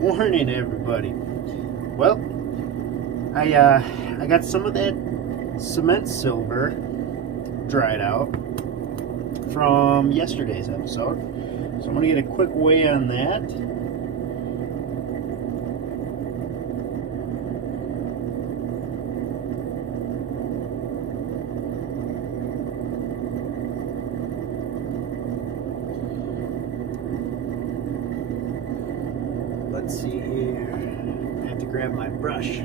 Morning, everybody. Well, I got some of that cement silver dried out from yesterday's episode, so I'm gonna get a quick weigh on that. Let's see here. I have to grab my brush. See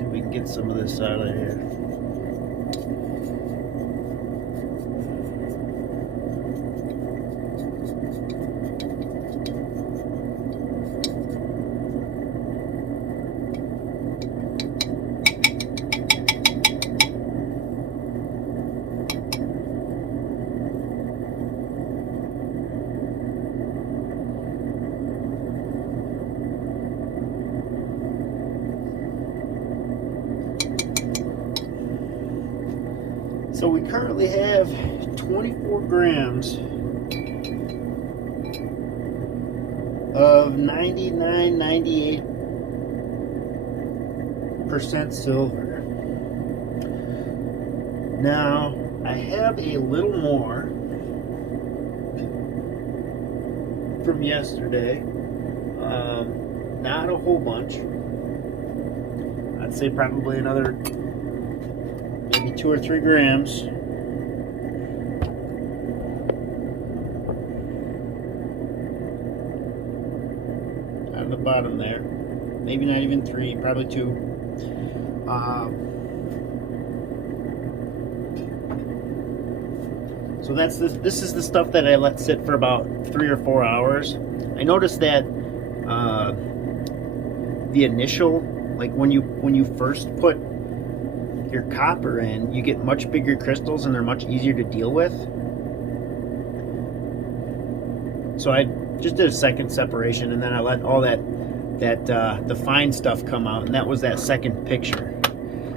if we can get some of this out of here. So we currently have 24 grams of 98% silver. Now, I have a little more from yesterday. Not a whole bunch. I'd say probably another 2 or 3 grams. On the bottom there. Maybe not even 3, probably 2. So this is the stuff that I let sit for about 3 or 4 hours. I noticed that the initial, like when you first put your copper in, you get much bigger crystals and they're much easier to deal with. So I just did a second separation, and then I let all the fine stuff come out, and that was that second picture.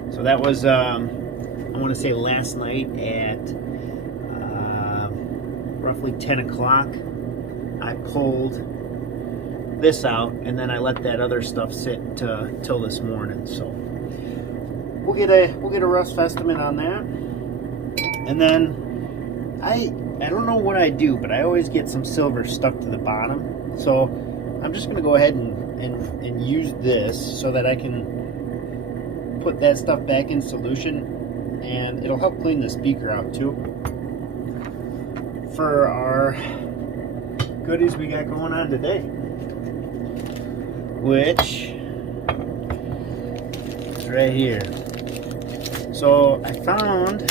So that was I want to say last night at roughly 10 o'clock. I pulled this out, and then I let that other stuff sit till this morning. So we'll get a rough estimate on that. And then I don't know what I do, but I always get some silver stuck to the bottom. So I'm just gonna go ahead and use this so that I can put that stuff back in solution, and it'll help clean the speaker out too. For our goodies we got going on today, which is right here. So I found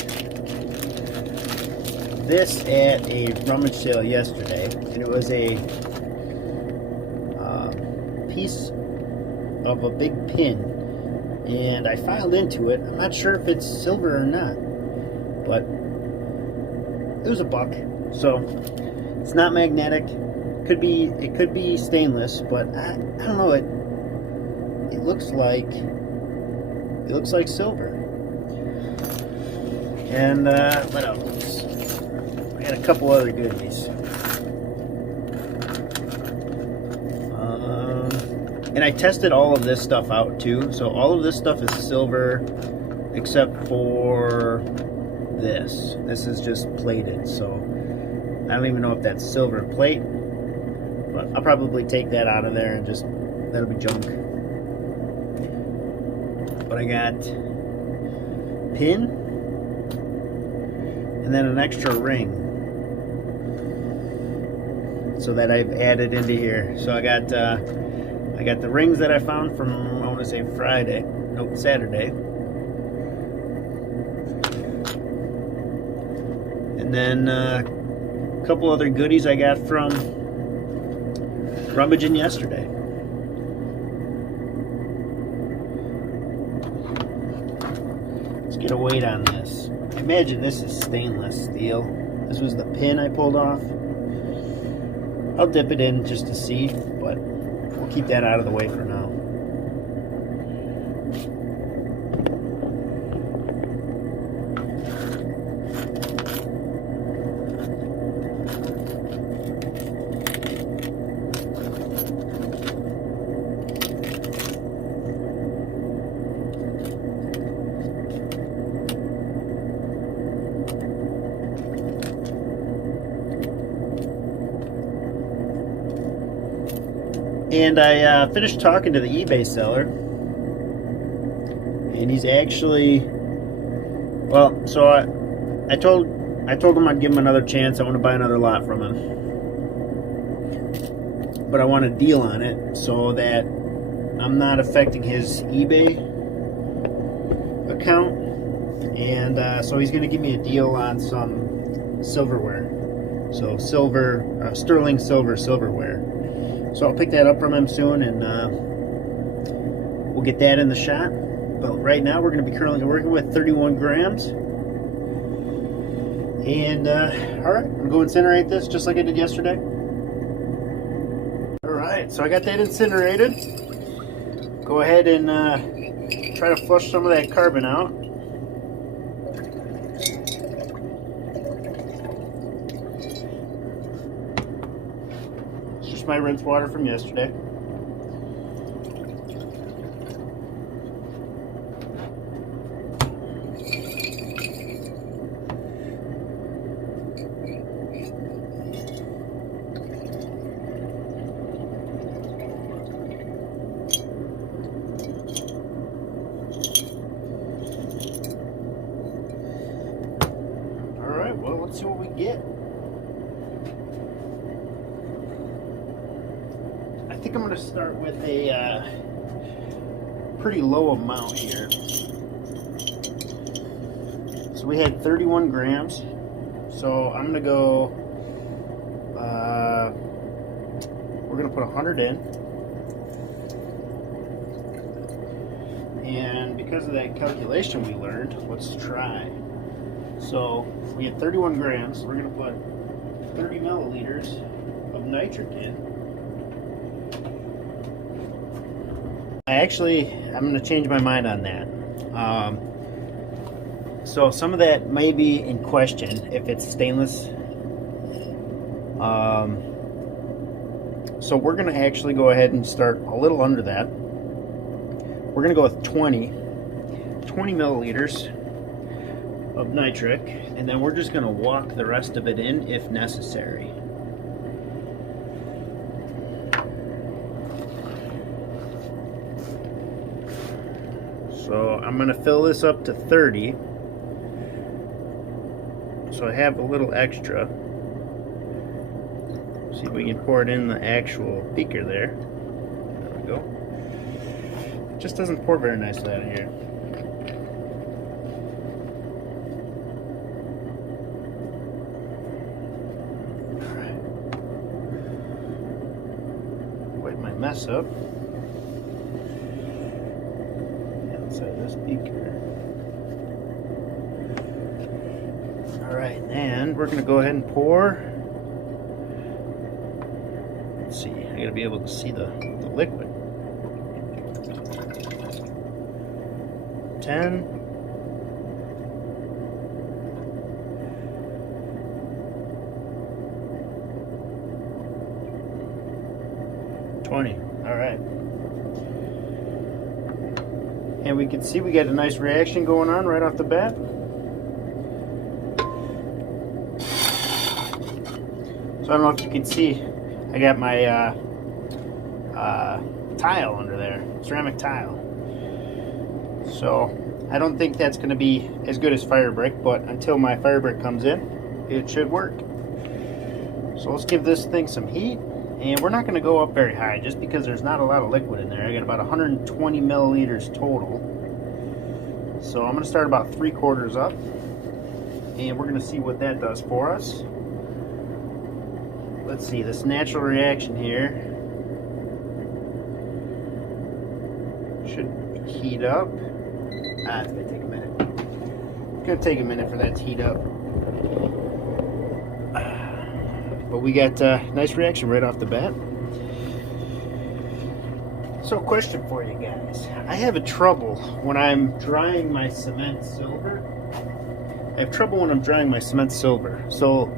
this at a rummage sale yesterday, and it was a piece of a big pin, and I filed into it. I'm not sure if it's silver or not, but it was $1. So it's not magnetic. It could be stainless, but I don't know. It looks like silver. And what else? I got a couple other goodies. And I tested all of this stuff out too. So all of this stuff is silver, except for this. This is just plated. So I don't even know if that's silver plate, but I'll probably take that out of there and just, that'll be junk. But I got pin, and then an extra ring, so that I've added into here. So I got the rings that I found from, I want to say Saturday. And then a couple other goodies I got from rummaging yesterday. Let's get a weight on this. I imagine this is stainless steel. This was the pin I pulled off. I'll dip it in just to see, but we'll keep that out of the way for now. And I finished talking to the eBay seller, and he's actually, well, so I told him I'd give him another chance. I want to buy another lot from him, but I want a deal on it so that I'm not affecting his eBay account. And so he's going to give me a deal on some silverware, so sterling silverware. So I'll pick that up from him soon, and we'll get that in the shot. But right now we're going to be currently working with 31 grams. And all right, I'm going to go incinerate this just like I did yesterday. All right, so I got that incinerated. Go ahead and try to flush some of that carbon out. My rinse water from yesterday. All right, well, let's see what we get. I think I'm going to start with a pretty low amount here. So we had 31 grams. So I'm going to go, we're going to put 100 in. And because of that calculation we learned, let's try. So we had 31 grams. We're going to put 30 milliliters of nitric in. I'm going to change my mind on that. So some of that may be in question if it's stainless. So we're going to actually go ahead and start a little under that. We're going to go with 20 milliliters of nitric, and then we're just going to walk the rest of it in if necessary. So I'm going to fill this up to 30. So I have a little extra. See if we can pour it in the actual beaker there. There we go. It just doesn't pour very nicely out of here. Alright. Wipe my mess up. Inside this beaker. Alright, and we're going to go ahead and pour. Let's see, I got to be able to see the liquid. 10. 20. Alright. And we can see we got a nice reaction going on right off the bat. So I don't know if you can see, I got my tile under there, ceramic tile. So I don't think that's going to be as good as fire brick, but until my fire brick comes in, it should work. So let's give this thing some heat, and we're not going to go up very high just because there's not a lot of liquid in there. I got about 120 milliliters total. So I'm going to start about 3/4 up, and we're going to see what that does for us. Let's see, this natural reaction here should heat up. It's going to take a minute. It's going to take a minute for that to heat up. But we got a nice reaction right off the bat. So, question for you guys. I have a trouble when I'm drying my cement silver. I have trouble when I'm drying my cement silver. So,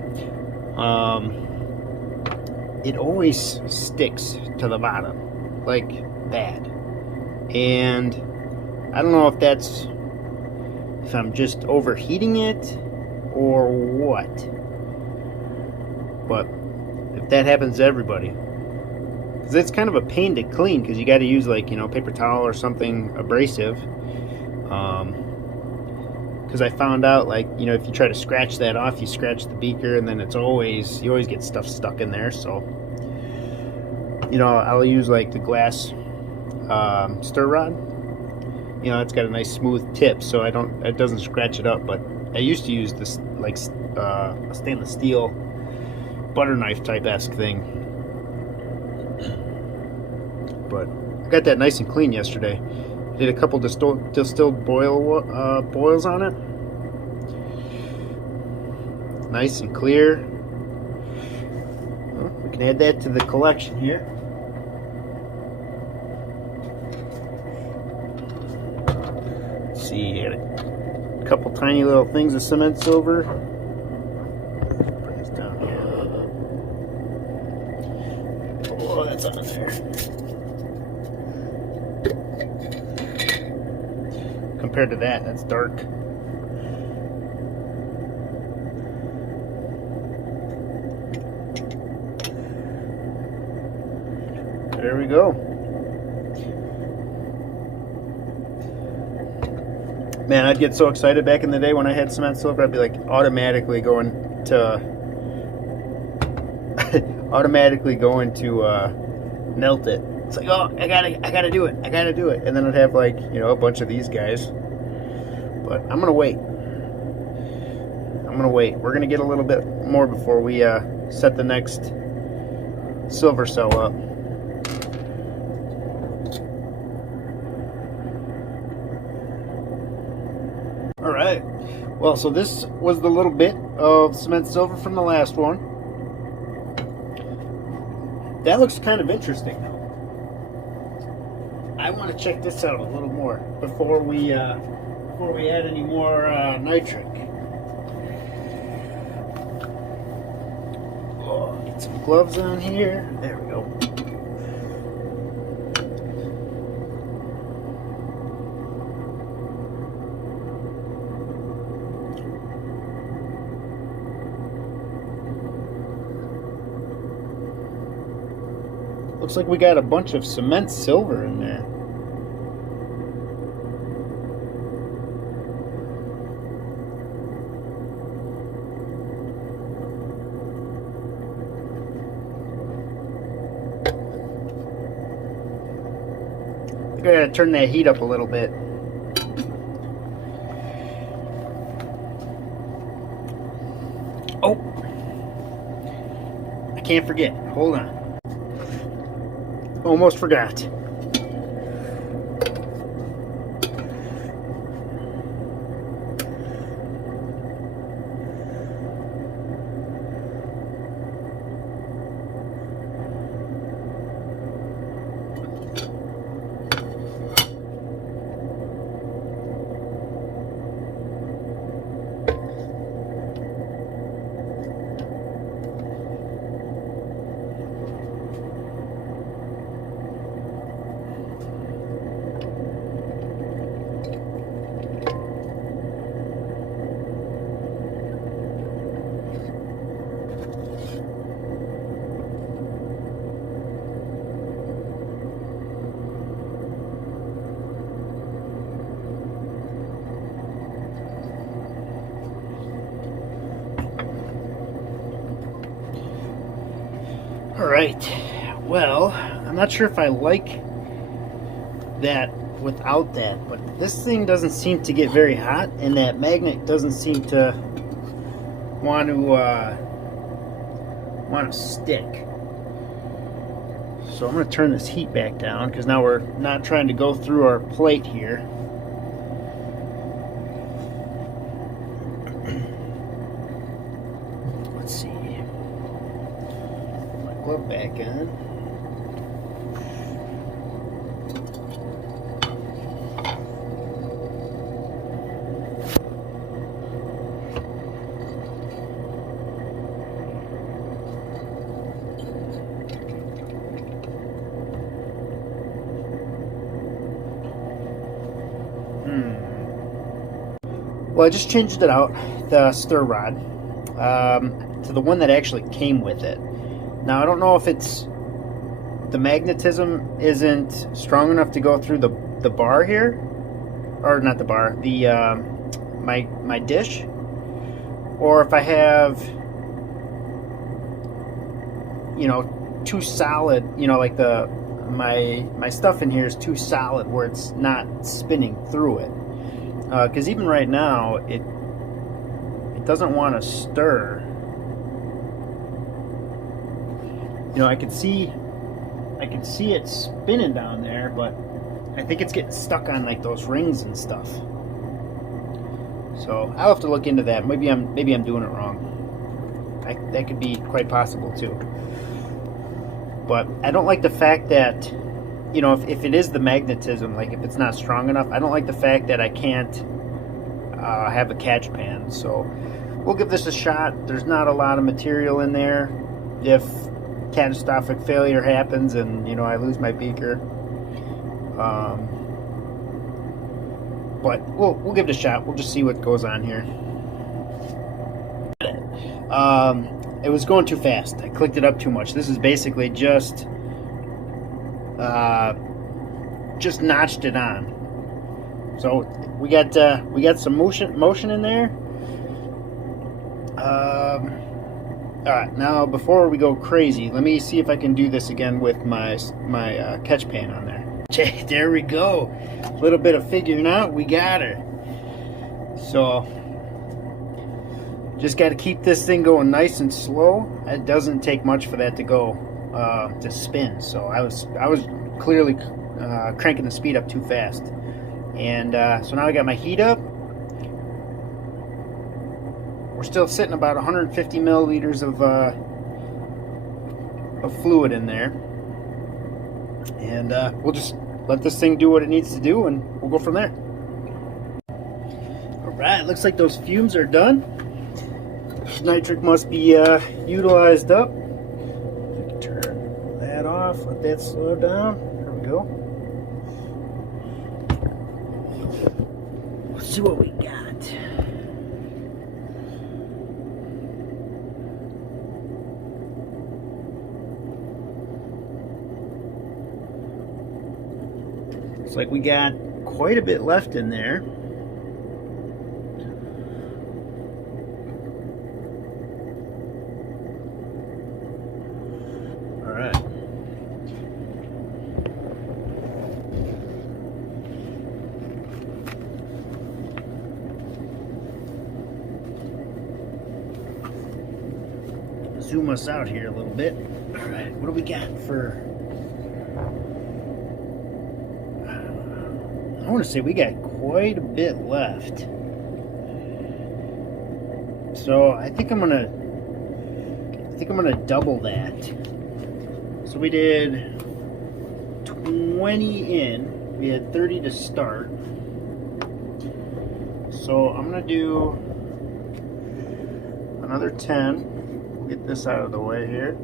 it always sticks to the bottom, like bad. And I don't know if that's, if I'm just overheating it or what. But if that happens to everybody, because it's kind of a pain to clean, because you got to use, like, you know, paper towel or something abrasive. Because I found out, like, you know, if you try to scratch that off, you scratch the beaker, and then you always get stuff stuck in there. So, you know, I'll use like the glass stir rod. You know, it's got a nice smooth tip, so it doesn't scratch it up. But I used to use this, like, a stainless steel butter knife type-esque thing. But I got that nice and clean yesterday. Did a couple distilled boils on it. Nice and clear. Well, we can add that to the collection here. Let's see, add a couple tiny little things of cement silver. Put this down here. Oh, that's under there. Compared to that, that's dark. There we go. Man, I'd get so excited back in the day when I had cement silver. I'd be like automatically going to melt it. It's like, oh, I gotta do it. And then I'd have, like, you know, a bunch of these guys. But I'm gonna wait. We're gonna get a little bit more before we set the next silver cell up. All right. Well, so this was the little bit of cement silver from the last one. That looks kind of interesting, though. I want to check this out a little more before we add any more nitric. Oh, get some gloves on here. There we go. Looks like we got a bunch of cement silver in there. I gotta turn that heat up a little bit. Oh, I can't forget. Hold on. Almost forgot. Alright, well, I'm not sure if I like that without that, but this thing doesn't seem to get very hot, and that magnet doesn't seem to want to stick. So I'm going to turn this heat back down, because now we're not trying to go through our plate here. Let's see. Put my glove back on. Well, I just changed it out, the stir rod, to the one that actually came with it. Now, I don't know if it's the magnetism isn't strong enough to go through the bar here, or not the bar, the my dish, or if I have, you know, too solid, you know, like my stuff in here is too solid where it's not spinning through it. Because even right now, it doesn't want to stir. You know, I can see it spinning down there, but I think it's getting stuck on like those rings and stuff. So I'll have to look into that. Maybe I'm doing it wrong. That could be quite possible too. But I don't like the fact that, you know, if it is the magnetism, like if it's not strong enough, I don't like the fact that I can't have a catch pan. So we'll give this a shot. There's not a lot of material in there. If catastrophic failure happens and, you know, I lose my beaker, but we'll give it a shot. We'll just see what goes on here. It was going too fast. I clicked it up too much. This is basically just notched it on. So we got some motion in there. All right, now before we go crazy, let me see if I can do this again with my catch pan on there. Okay, there we go. A little bit of figuring out. We got her. So just got to keep this thing going nice and slow. It doesn't take much for that to go to spin. So I was clearly cranking the speed up too fast. And so now I got my heat up. We're still sitting about 150 milliliters of fluid in there. And we'll just let this thing do what it needs to do, and we'll go from there. All right, looks like those fumes are done. Nitric must be utilized up. Turn that off, let that slow down. There we go. Let's see what we got. Looks like we got quite a bit left in there. All right. Zoom us out here a little bit. All right, what do we got for... I want to say we got quite a bit left. So I think I'm gonna double that. So we did 20 in. We had 30 to start. So I'm gonna do another 10. We'll get this out of the way here.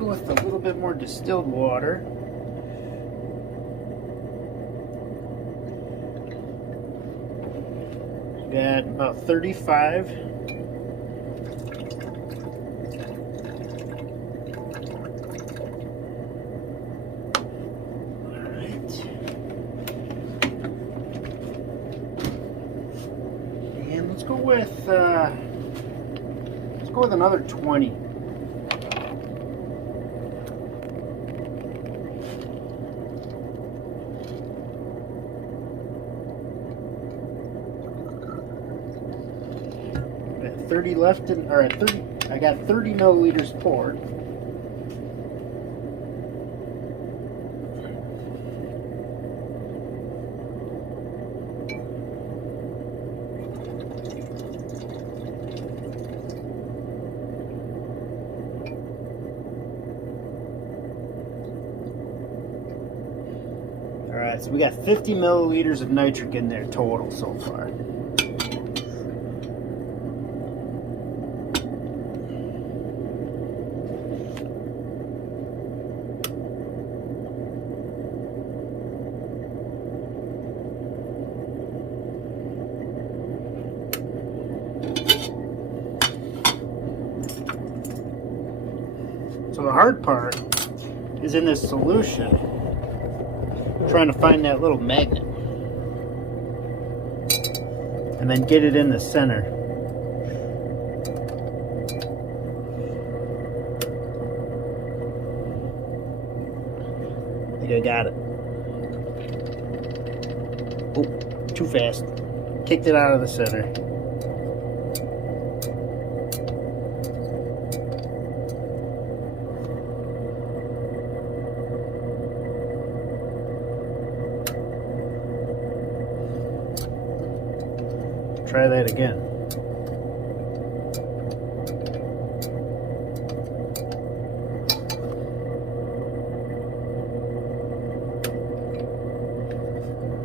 With a little bit more distilled water. Got about 35. All right. And let's go with another 20. At 30 left in, or at 30, I got 30 milliliters poured. Alright, so we got 50 milliliters of nitric in there total so far. So the hard part is in this solution, trying to find that little magnet and then get it in the center. I think I got it. Oh, too fast. Kicked it out of the center. Try that again.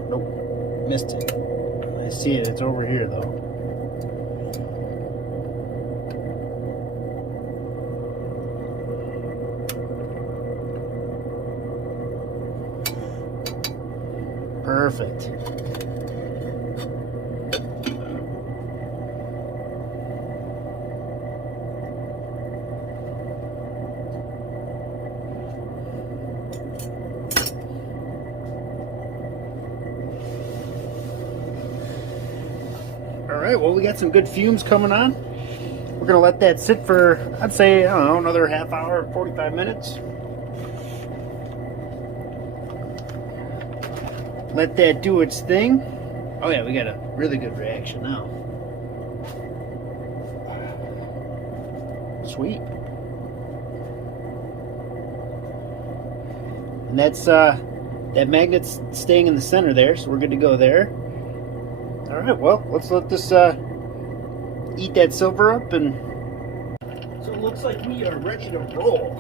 Nope, missed it. I see it, it's over here though. Perfect. Alright, well, we got some good fumes coming on. We're going to let that sit for, I'd say, I don't know, another half hour, 45 minutes. Let that do its thing. Oh yeah, we got a really good reaction now. Sweet. And that's, that magnet's staying in the center there, so we're good to go there. Alright, well, let's let this eat that silver up, and so it looks like we are ready to roll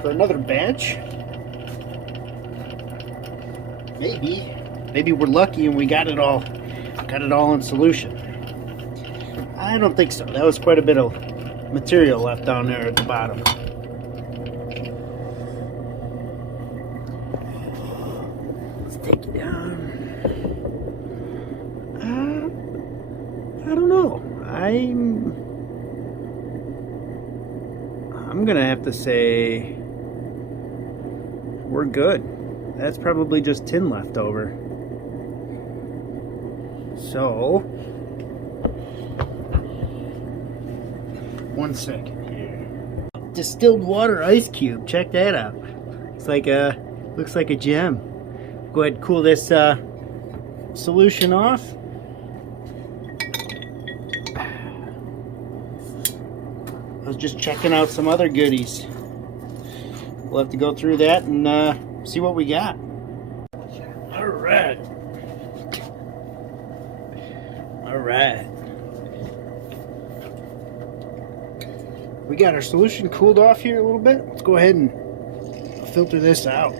for another batch. Maybe we're lucky and we got it all in solution. I don't think so. That was quite a bit of material left down there at the bottom. Let's take it down. I don't know. I'm gonna have to say we're good. That's probably just tin left over. So, one second here. Distilled water ice cube. Check that out. It's like looks like a gem. Go ahead and cool this solution off. I was just checking out some other goodies. We'll have to go through that and see what we got. All right. We got our solution cooled off here a little bit. Let's go ahead and filter this out.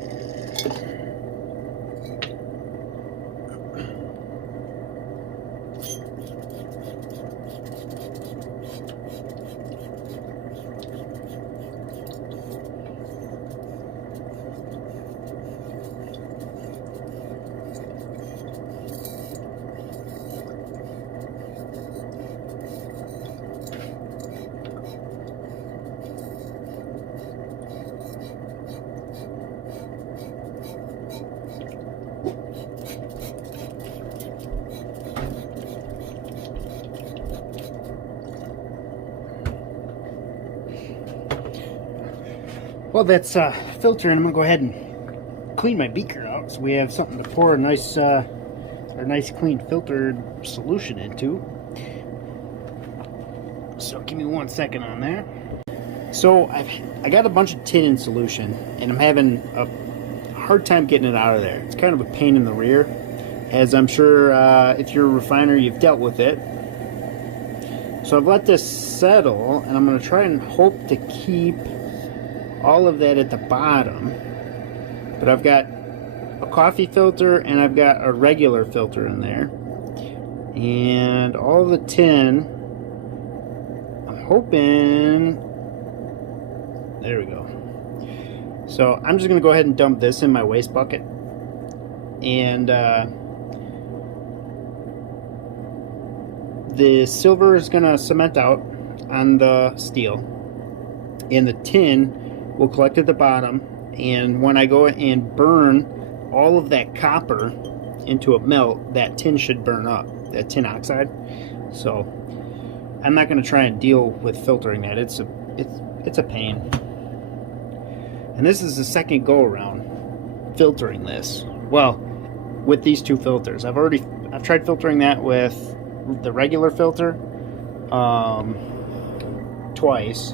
Well, that's filtering. I'm gonna go ahead and clean my beaker out so we have something to pour a nice, our nice clean filtered solution into. So give me 1 second on there. So I got a bunch of tin in solution, and I'm having a hard time getting it out of there. It's kind of a pain in the rear, as I'm sure if you're a refiner, you've dealt with it. So I've let this settle, and I'm going to try and hope to keep all of that at the bottom. But I've got a coffee filter and I've got a regular filter in there, and all the tin, I'm hoping, there we go. So I'm just gonna go ahead and dump this in my waste bucket, and the silver is gonna cement out on the steel, and the tin will collect at the bottom, and when I go and burn all of that copper into a melt, that tin should burn up, that tin oxide. So I'm not going to try and deal with filtering that. It's a pain. And this is the second go around filtering this. Well, with these two filters, I've tried filtering that with the regular filter twice,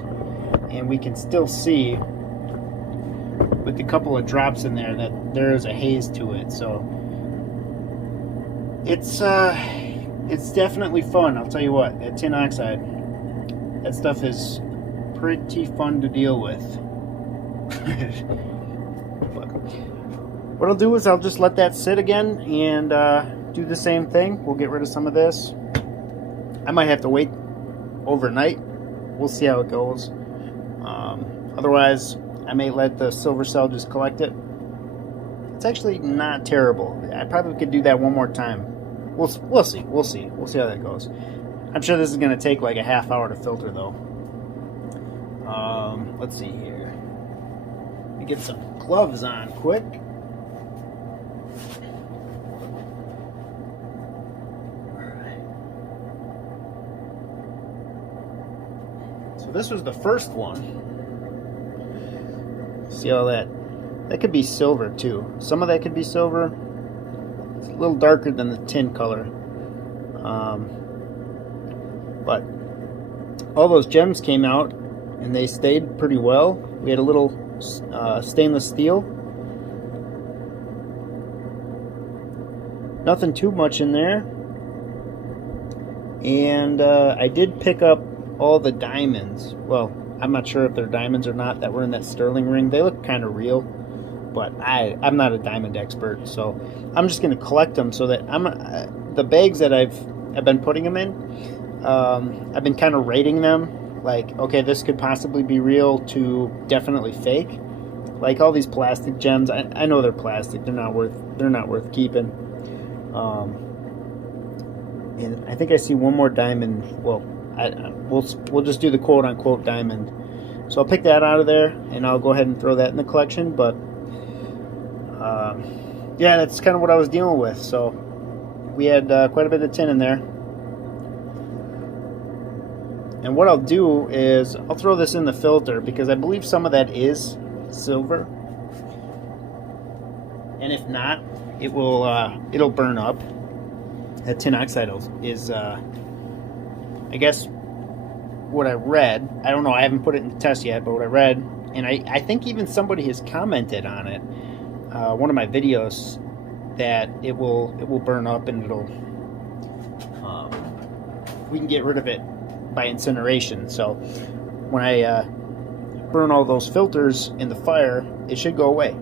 and we can still see with a couple of drops in there that there is a haze to it. So it's definitely fun. I'll tell you what, that tin oxide, that stuff is pretty fun to deal with. But what I'll do is I'll just let that sit again and do the same thing. We'll get rid of some of this. I might have to wait overnight. We'll see how it goes. Otherwise, I may let the silver cell just collect it. It's actually not terrible. I probably could do that one more time. We'll see. We'll see how that goes. I'm sure this is going to take like a half hour to filter, though. Let's see here. Let me get some gloves on quick. So this was the first one. See how that could be silver too. Some of that could be silver. It's a little darker than the tin color. But all those gems came out and they stayed pretty well. We had a little stainless steel. Nothing too much in there. And I did pick up all the diamonds. Well, I'm not sure if they're diamonds or not that were in that sterling ring. They look kind of real, but I'm not a diamond expert, so I'm just going to collect them so that the bags that I've been putting them in. I've been kind of rating them, like, okay, this could possibly be real to definitely fake. Like all these plastic gems, I know they're plastic. They're not worth keeping. And I think I see one more diamond. Well, we'll just do the quote-unquote diamond. So I'll pick that out of there, and I'll go ahead and throw that in the collection. But yeah, that's kind of what I was dealing with. So we had quite a bit of tin in there. And what I'll do is I'll throw this in the filter because I believe some of that is silver. And if not, it'll burn up. That tin oxide is I guess what I read, I don't know, I haven't put it in the test yet, but what I read, and I think even somebody has commented on it, one of my videos, that it will burn up and we can get rid of it by incineration. So when I burn all those filters in the fire, it should go away.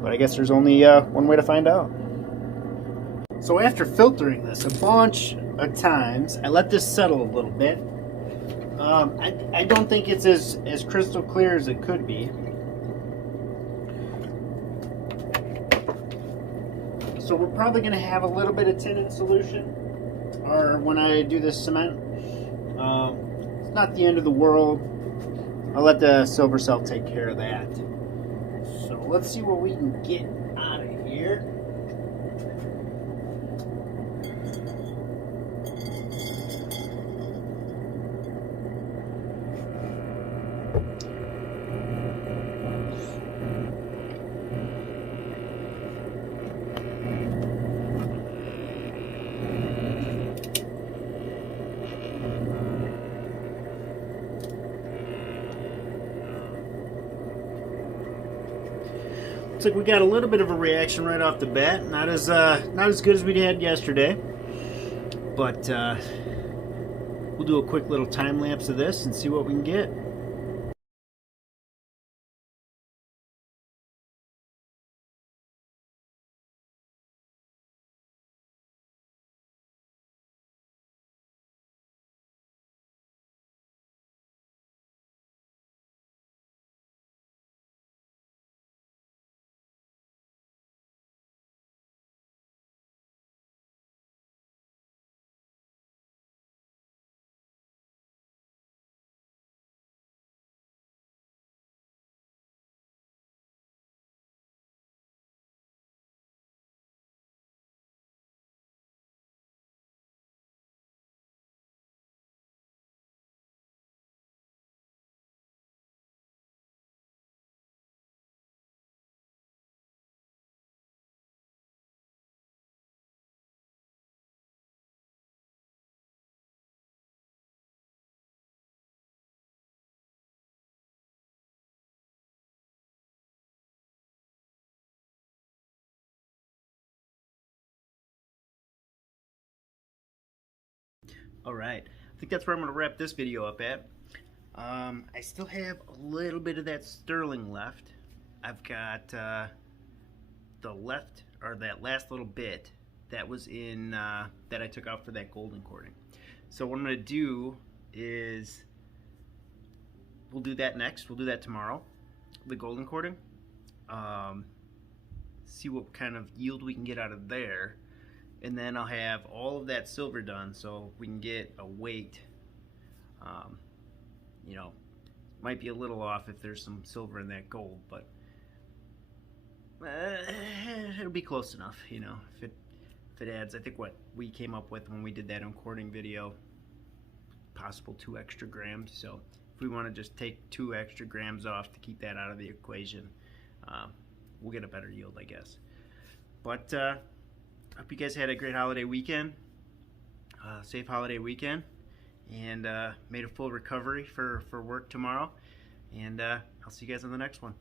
But I guess there's only one way to find out. So after filtering this a bunch of times, I let this settle a little bit. I don't think it's as crystal clear as it could be. So we're probably going to have a little bit of tin in solution, or when I do this cement. It's not the end of the world. I'll let the silver cell take care of that. So let's see what we can get out of here. Looks like we got a little bit of a reaction right off the bat. Not as good as we had yesterday, but we'll do a quick little time lapse of this and see what we can get. All right, I think that's where I'm going to wrap this video up at. I still have a little bit of that sterling left. I've got the left, or that last little bit that was in that I took out for that golden cording. So what I'm going to do is we'll do that next. We'll do that tomorrow, the golden cording. See what kind of yield we can get out of there, and then I'll have all of that silver done so we can get a weight. You know, might be a little off if there's some silver in that gold, but it'll be close enough, you know, if it adds. I think what we came up with when we did that uncording video, possible 2 extra grams. So if we want to just take 2 extra grams off to keep that out of the equation, we'll get a better yield, I guess. But I hope you guys had a great holiday weekend, safe holiday weekend, and made a full recovery for work tomorrow. And I'll see you guys on the next one.